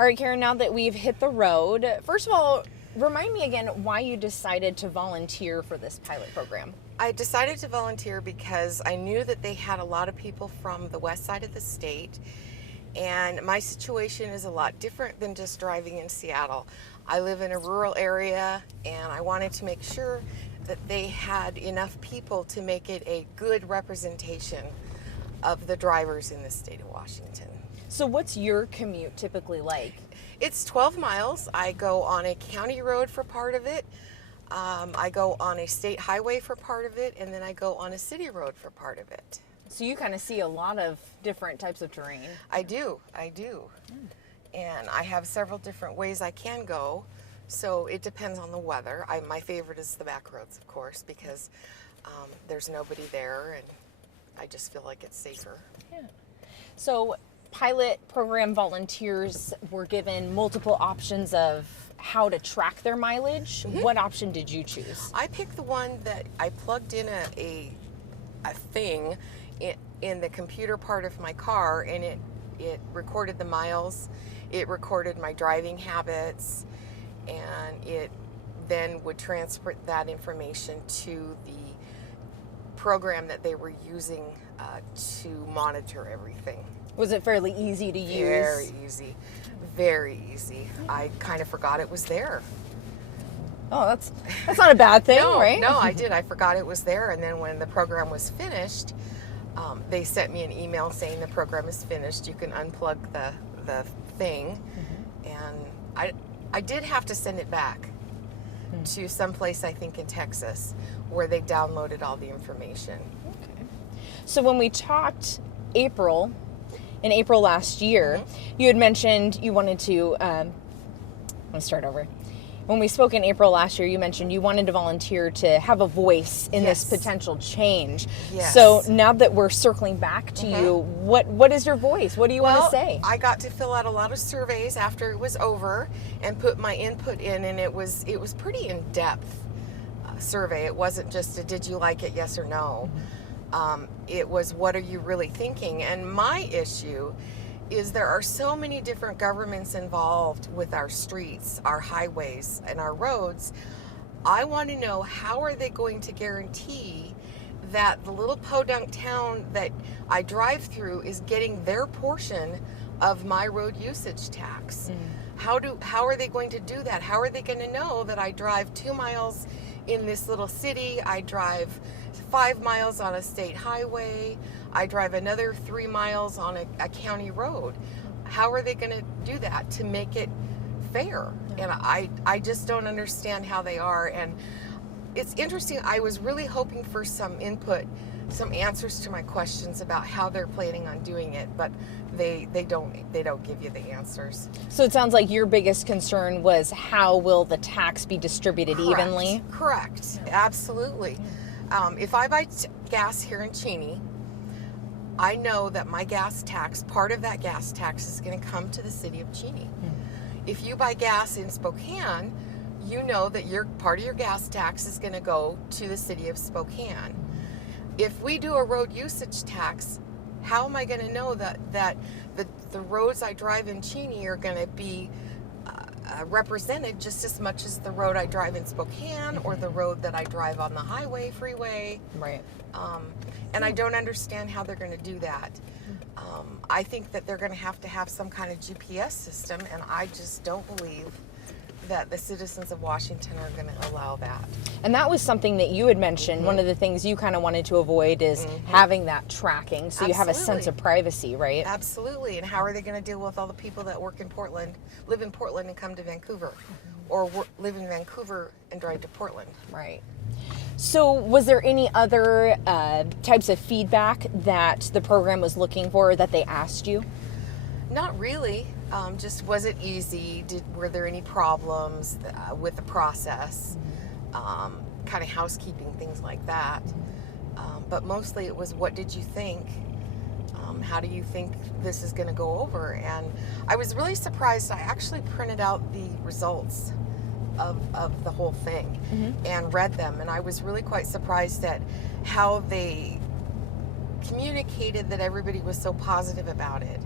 All right, Karen, now that we've hit the road, first of all, remind me again why you decided to volunteer for this pilot program. I decided to volunteer because I knew that they had a lot of people from the west side of the state, and my situation is a lot different than just driving in Seattle. I live in a rural area, and I wanted to make sure that they had enough people to make it a good representation of the drivers in the state of Washington. So what's your commute typically like? It's 12 miles. I go on a county road for part of it. I go on a state highway for part of it, and then I go on a city road for part of it. So you kind of see a lot of different types of terrain. I do. And I have several different ways I can go, so it depends on the weather. My favorite is the back roads, of course, because there's nobody there, and I just feel like it's safer. Yeah. So pilot program volunteers were given multiple options of how to track their mileage. Mm-hmm. What option did you choose? I picked the one that I plugged in a thing in the computer part of my car, and it recorded the miles, it recorded my driving habits, and it then would transfer that information to the program that they were using to monitor everything. Was it fairly easy to use? Very easy. Very easy. I kind of forgot it was there. Oh, that's not a bad thing, right? No, I did. I forgot it was there, and then when the program was finished, they sent me an email saying the program is finished. You can unplug the thing, and I did have to send it back to someplace, I think in Texas, where they downloaded all the information. Okay. So when we talked in April last year, you had mentioned you wanted to, let's start over. When we spoke in April last year, you mentioned you wanted to volunteer to have a voice in this potential change. Yes. So now that we're circling back to you, what is your voice? What do you want to say? I got to fill out a lot of surveys after it was over and put my input in, and it was pretty in-depth survey. It wasn't just a did you like it, yes or no. It was what are you really thinking? And my issue is there are so many different governments involved with our streets, our highways, and our roads. I want to know, how are they going to guarantee that the little podunk town that I drive through is getting their portion of my road usage tax? How are they going to do that? How are they going to know that I drive 2 miles in this little city, I drive 5 miles on a state highway, I drive another 3 miles on a county road? How are they going to do that to make it fair? And I just don't understand how they are. And it's interesting, I was really hoping for some input, some answers to my questions about how they're planning on doing it, but they don't give you the answers. So it sounds like your biggest concern was how will the tax be distributed evenly? Correct. Absolutely. If I buy gas here in Cheney, I know that my gas tax, part of that gas tax is going to come to the city of Cheney. If you buy gas in Spokane, you know that part of your gas tax is going to go to the city of Spokane. If we do a road usage tax, how am I going to know that the roads I drive in Cheney are going to be represented just as much as the road I drive in Spokane or the road that I drive on the highway, freeway? Right. And I don't understand how they're going to do that. I think that they're going to have some kind of GPS system, and I just don't believe that the citizens of Washington are going to allow that. And that was something that you had mentioned. One of the things you kind of wanted to avoid is having that tracking, so you have a sense of privacy, right? Absolutely. And how are they going to deal with all the people that live in Portland and come to Vancouver, or live in Vancouver and drive to Portland? Right. So was there any other types of feedback that the program was looking for that they asked you? Not really. Just was it easy? Were there any problems with the process? Kind of housekeeping, things like that. But mostly it was, what did you think? How do you think this is going to go over? And I was really surprised. I actually printed out the results of the whole thing and read them. And I was really quite surprised at how they communicated that everybody was so positive about it.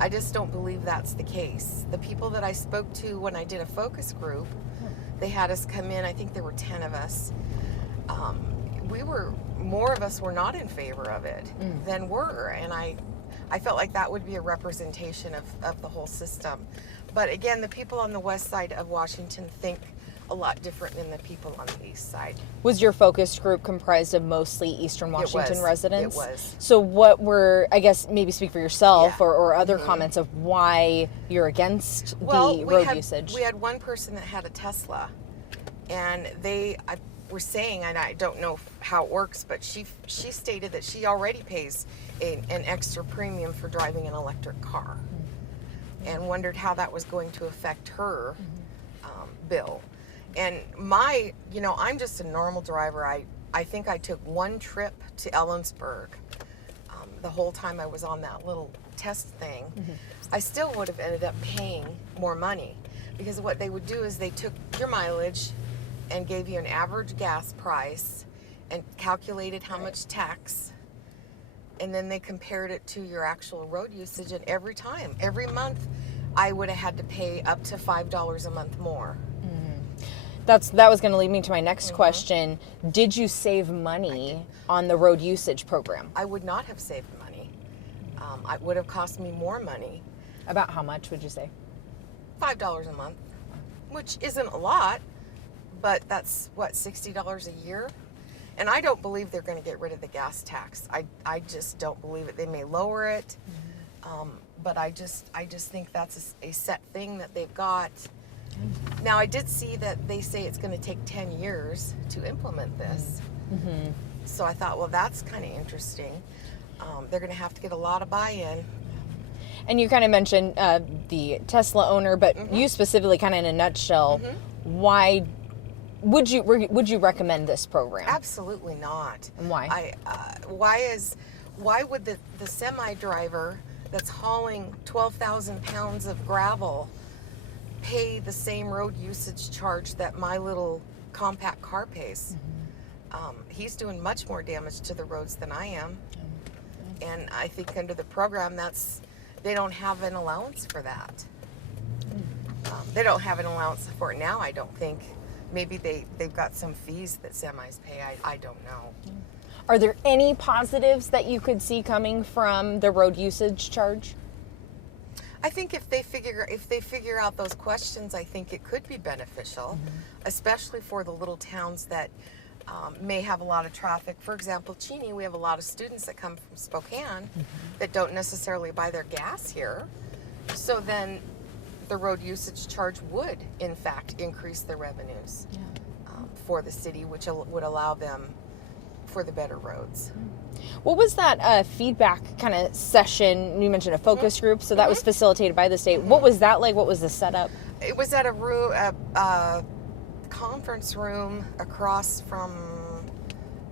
I just don't believe that's the case. The people that I spoke to when I did a focus group, they had us come in. I think there were 10 of us. More of us were not in favor of it than were, and I felt like that would be a representation of the whole system. But again, the people on the west side of Washington think a lot different than the people on the east side. Was your focus group comprised of mostly Eastern Washington residents? It was. So what were, I guess, maybe speak for yourself Yeah. or other comments of why you're against the road usage? We had one person that had a Tesla, and they were saying, and I don't know how it works, but she stated that she already pays an extra premium for driving an electric car, and wondered how that was going to affect her bill. And I'm just a normal driver. I think I took one trip to Ellensburg the whole time I was on that little test thing. I still would have ended up paying more money, because what they would do is they took your mileage and gave you an average gas price and calculated how much tax, and then they compared it to your actual road usage. And every month, I would have had to pay up to $5 a month more. That was going to lead me to my next question. Did you save money on the road usage program? I would not have saved money. It would have cost me more money. About how much would you say? $5 a month, which isn't a lot, but that's what, $60 a year? And I don't believe they're going to get rid of the gas tax. I just don't believe it. They may lower it, but I just think that's a set thing that they've got. Now, I did see that they say it's going to take 10 years to implement this. So I thought, well, that's kind of interesting. They're going to have to get a lot of buy-in. And you kind of mentioned the Tesla owner, but you specifically, kind of in a nutshell, why would you recommend this program? Absolutely not. And why? Why would the semi driver that's hauling 12,000 pounds of gravel pay the same road usage charge that my little compact car pays? He's doing much more damage to the roads than I am. And I think under the program, they don't have an allowance for that. They don't have an allowance for it now, I don't think. Maybe they've got some fees that semis pay. I don't know. Are there any positives that you could see coming from the road usage charge? I think if they figure out those questions, I think it could be beneficial, especially for the little towns that may have a lot of traffic. For example, Cheney, we have a lot of students that come from Spokane that don't necessarily buy their gas here. So then the road usage charge would, in fact, increase the revenues for the city, which would allow them for the better roads. What was that feedback kind of session? You mentioned a focus group, so that was facilitated by the state. What was that like? What was the setup? It was at a conference room across from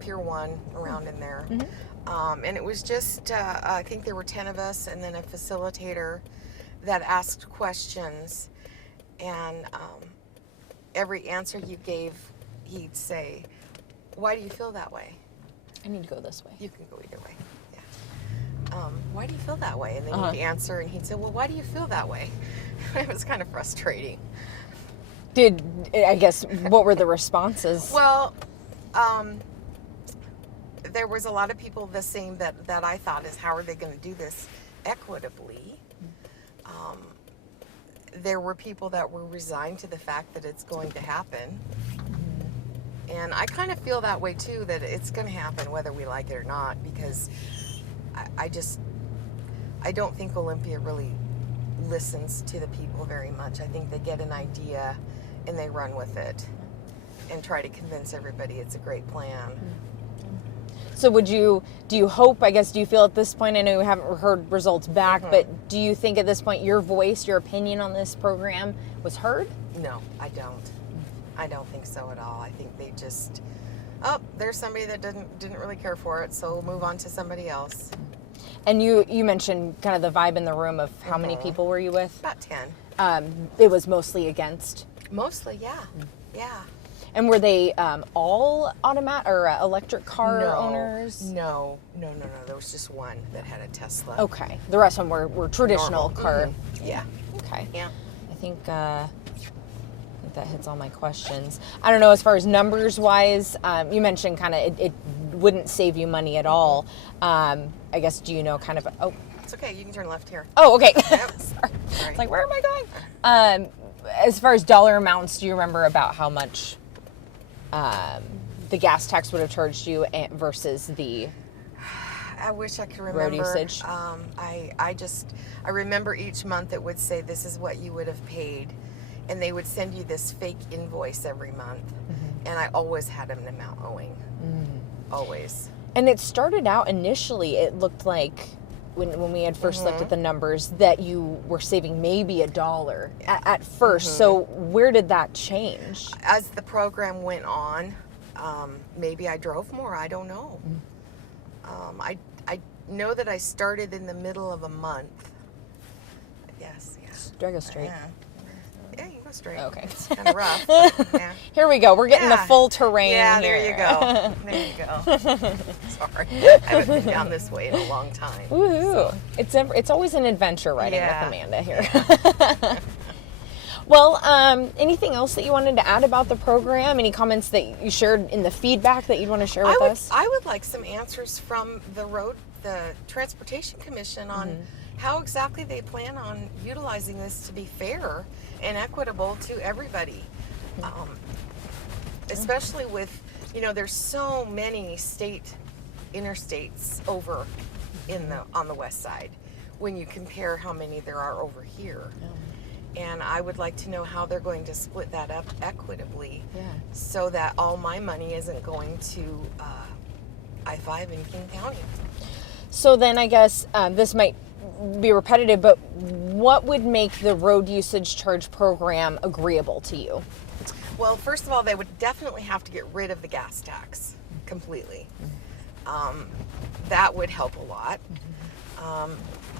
Pier 1, around in there. And it was just, I think there were 10 of us, and then a facilitator that asked questions. And every answer you gave, he'd say, "Why do you feel that way?" I need to go this way. You can go either way. Yeah. Why do you feel that way? And then he'd answer, and he'd say, "Well, why do you feel that way?" It was kind of frustrating. What were the responses? Well, there was a lot of people the same that I thought is, how are they going to do this equitably? There were people that were resigned to the fact that it's going to happen. And I kind of feel that way too, that it's going to happen whether we like it or not, because I don't think Olympia really listens to the people very much. I think they get an idea and they run with it and try to convince everybody it's a great plan. So do you hope, do you feel at this point, I know you haven't heard results back, but do you think at this point your voice, your opinion on this program was heard? No, I don't. I don't think so at all. I think they just, there's somebody that didn't really care for it, so we'll move on to somebody else. And you mentioned kind of the vibe in the room of how many people were you with? About 10. It was mostly against? Mostly, yeah. Yeah. And were they all automatic or electric car owners? No. There was just one that had a Tesla. Okay. The rest of them were traditional car. Mm-hmm. Yeah. Okay. Yeah. I think that hits all my questions. I don't know, as far as numbers wise, you mentioned kind of it wouldn't save you money at all. I guess, do you know kind of, It's okay. You can turn left here. oh, okay. Yep. Sorry. Sorry. It's like, where am I going? As far as dollar amounts, do you remember about how much the gas tax would have charged you versus the I wish I could remember. road usage? I remember each month it would say this is what you would have paid, and they would send you this fake invoice every month, and I always had an amount owing. Always. And it started out initially, it looked like when we had first looked at the numbers that you were saving maybe $1 at first. So where did that change? As the program went on, maybe I drove more. I don't know. I know that I started in the middle of a month. Yes. Yeah. Do I go straight? Yeah, you can go straight. Okay. It's kind of rough. But, yeah. Here we go. We're getting the full terrain Yeah, here. there you go. There you go. Sorry. I haven't been down this way in a long time. Woohoo. It's always an adventure riding Yeah. with Amanda here. Well, anything else that you wanted to add about the program? Any comments that you shared in the feedback that you'd want to share with us? I would like some answers from the Transportation Commission on how exactly they plan on utilizing this to be fair and equitable to everybody. Especially with, there's so many state interstates over on the west side when you compare how many there are over here. And I would like to know how they're going to split that up equitably so that all my money isn't going to I-5 in King County. So then I guess this might be repetitive, but what would make the road usage charge program agreeable to you? Well, first of all, they would definitely have to get rid of the gas tax completely. That would help a lot.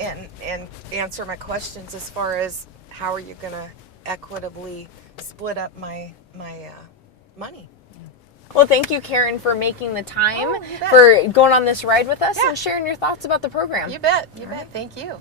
And answer my questions as far as how are you going to equitably split up my money. Well, thank you, Karen, for making the time, Oh, you bet. for going on this ride with us Yeah. and sharing your thoughts about the program. You bet. Thank you.